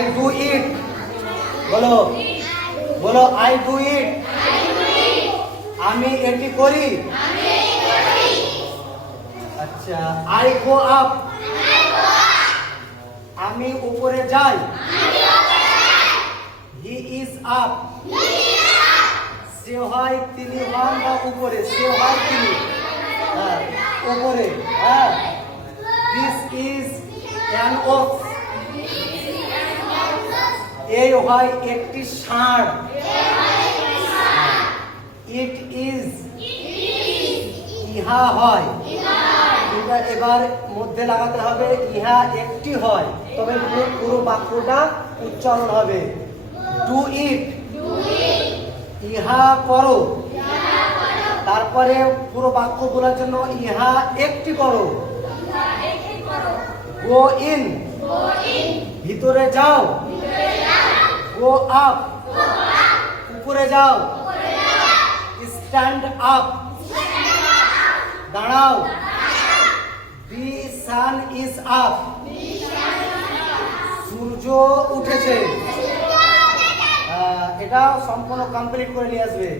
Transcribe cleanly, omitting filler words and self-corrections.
I do it, বলো বলো I do it. আমি এটি করি। আচ্ছা, আই গো আপ, আমি উপরে যাই। হি ইজ আপ, সে হয় তিনি হন বা উপরে, সে হয় তিনি, হ্যাঁ উপরে, হ্যাঁ। দিস ইজ অ্যান ওক্স, এই হয় একটি ষাঁড়। ইট ইজ, ইহা হয়। এবার মধ্যে লাগাতে হবে ইহা একটি হয়, তবে পুরো বাক্যটা উচ্চারণ হবে। ডু ইট, ইহা করো। তারপরে পুরো বাক্য বলার জন্য ইহা একটি করো। গো ইন, ভিতরে যাও। গো আপ, উপরে যাও। স্ট্যান্ড আপ, দাঁড়াও। দি সান ইজ আপ, সূর্য উঠেছে। এটা সম্পূর্ণ কমপ্লিট করে নিয়ে আসবে।